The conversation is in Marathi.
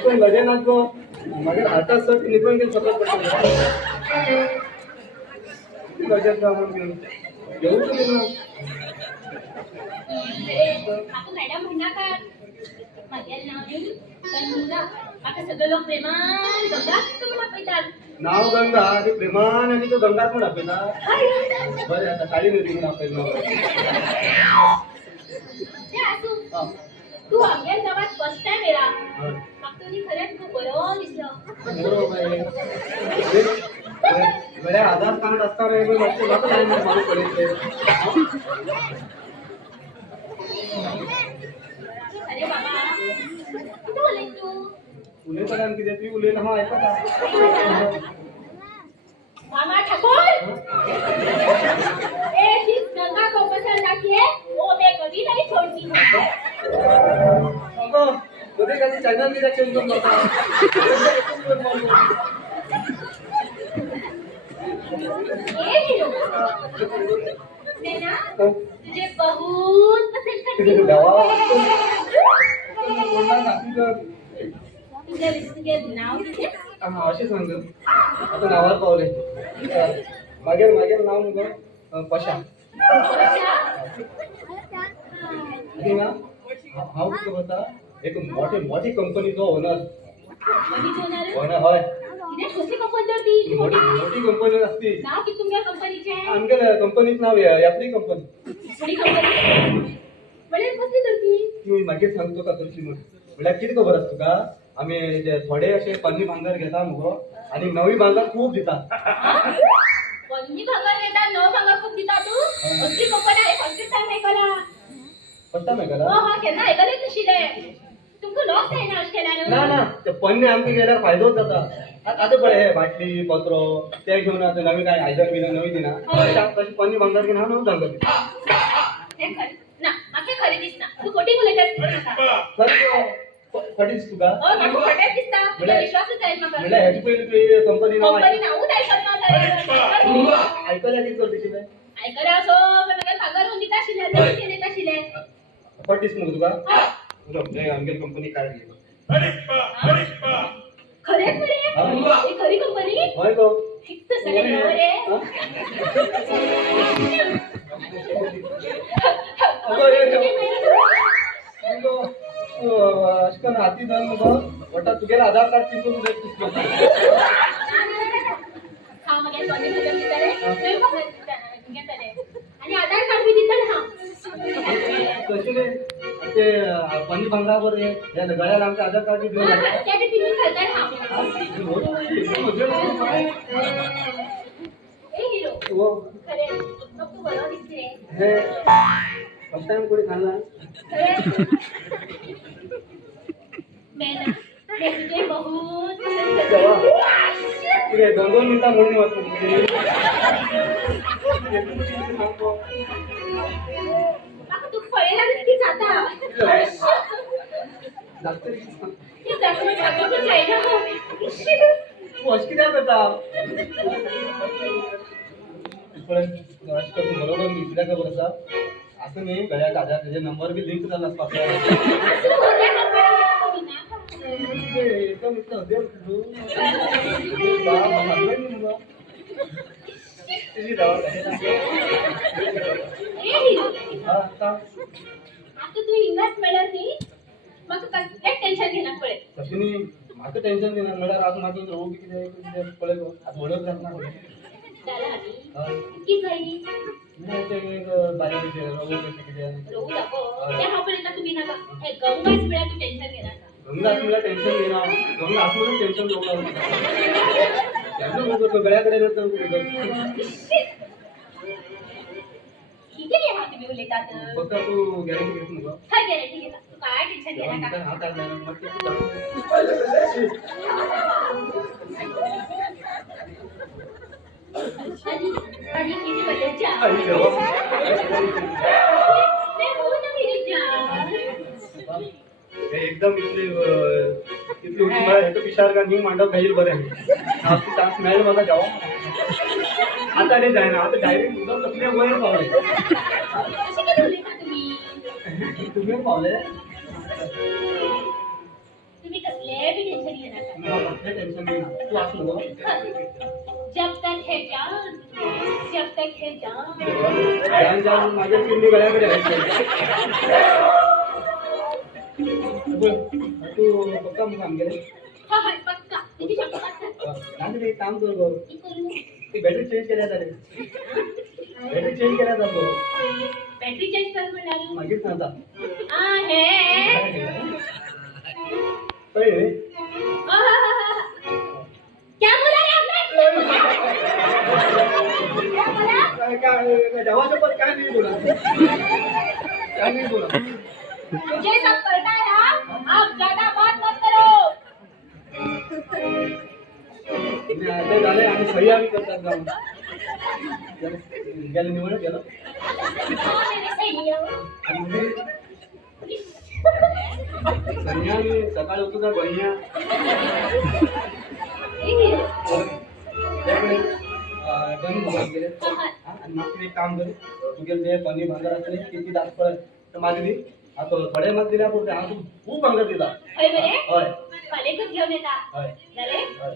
पण लगे ना गो मागे हातात सट निघून गेलं सगळं पडलं लगे जाऊन घेऊन घेऊन गेलो आपण मॅडम म्हणा का माझ्या नाव पण मुला आता सगळे लोक प्रेमान गंगात तुम्हाला पैतात नाव गंगा आणि प्रेमान आणि तो गंगात पण आपला बरं आता साडी नव्हती म्हणून आपल्याला तू आमच्या गावात फर्स्ट टाइम येला मग तुझी खरंच खूप बरं दिसलं बऱ्या आधार कार्ड असताना माणूस पडायचे अरे बाबा कुठं बोलाय तू उले पडान किती ती उले ना ऐका मामा ठाकूर ए शीत गंगा को पसंद आती है वो मैं कभी नहीं छोड़ती हूँ अगो कधी कधी चॅनल मी चेंज करून बघा ए हीरो मैं ना तुझे बहुत पसंद करती हूँ तुझे नाव किती असे सांग आता नावावर पावले मागे मागे नाव मग पशा ना हा कुठं होता एक मोठी कंपनीचो ओनर होय कसली कंपनी होती ती मोठी कंपनी असती नाव किती तुमच्या कंपनीचे आमच्या कंपनीचं नाव आहे आपली कंपनी मोठी कंपनी बरे कसली होती ती मागे सांगतो का तुमची म्हणल्या किती खबर असतो का आम्ही थोडे असे पन्नी भांगर घेता मग आणि नवी भांगर खूप देतात पन्नी भांगर देता नव भांगर खूप देता तू कसली कंपनी आहे फर्स्ट टाइम ऐकला फर्स्ट टाइम ऐकला हो हा केना ऐकले नशिले तुमको लॉस आहे ना केला ना ना ते पन्ने आमचे गेल्यावर फायदा होत जाता आता पण हे बाटली पत्र ते घेऊन आता नवीन काय आयदर बिना नवी दिना तशी पन्नी भांगर घेऊन हा नऊ भांगर हे खरं ना आखे खरे दिसना तू खोटी बोलत फटीस तुका मागो फटाक दिसता तुला विश्वासच आहे मग मला ह्याची पहिली तू कंपनी नाव कंपनी नाव ऐकत ऐकायला किती करते तिला ऐकला असो पण काय भांगर होऊन दिता शिले नाही केले का शिले फटीस मग तुका अंगेल कंपनी काय गेली खरे खरे ही खरी कंपनी होय गो फिक्स सगळे रे अशकन हाती जाऊन मग वटा तुगेला आधार कार्ड तिथून देत हा मग या दोन्ही भजन दिसतारे नाही भजन दिसतारे आणि आधार कार्ड बी दिसतारे हा कशी रे ते पन्नी भांगरावर या गळ्याला आमचे आधार कार्ड घेऊन त्याचे टिफिन खातात हा ए हिरो खरे मग तू बरोबर दिसते हे फर्स्ट टाइम कोणी खाल्ला मैं तुझे बहुत पुढे 2-2 मिनिटं म्हणून वाटतो तू फळेला नक्की जाता तू अशी काय करता बरोबर मिसल्या का बरं असं नाही गळ्यात आधार त्याचे नंबर बी लिंक झाला एकदम तू इंग्लिश मिळाली मग कसले टेन्शन घेणार पडेल तशी नाही माझं टेन्शन घेणार मिळालं आज माझं रोग किती पडेल आज ओळख लागणार किती जाईल गंगा टेन्शन घेणार गंगा असं टेन्शन गळ्याकडे ठीक आहे हा तुम्ही बोलतात फक्त तू गॅरंटी घेत नको काय गॅरंटी घेता तू काय टेन्शन घेणार का हा काढला मग ते आणि किती बदलच्या एकदम इथली होती मला ह्याचं विचार का मी मांडव काही बरं आहे चान्स मिळेल मला जाऊ आता नाही जाय ना आता डायरेक्ट तुझं कसले वयर पावले तुम्ही पावले तुम्ही कसले ते टेन्शन घे तू असं नको जब तक है जान जब तक है जान जान जान माझ्या पिंडी गळ्याकडे आहे तू पक्का मग काम गेले हा पक्का किती शब्द नाही एक काम कर गं करू ती बॅटरी चेंज केल्या जाते बॅटरी चेंज केल्या जातो बॅटरी चेंज कर म्हणालो मागेच नव्हता आहे पहिले क्या बोला रे आपने क्या बोला काय देवाच्या पद काय नाही बोला काय नाही बोला मुझे सब करना है हाँ आप ज्यादा बात मत करो ते झाले आणि सही आम्ही करतात जाऊन गेलं निवड गेलं हाँ मैंने सही लिया आणि म्हणजे सन्या मी सकाळी होतो का बहिण्या त्यामुळे गणी बघत गेले आणि मग एक काम करे तू गेले ते पनीर भांगर असले किती दात पडत तर माझे ती आता थोडे मत दिल्या पुरते हा तू खूप भांगर दिला होय बरे होय कलेकच घेऊन येता होय झाले होय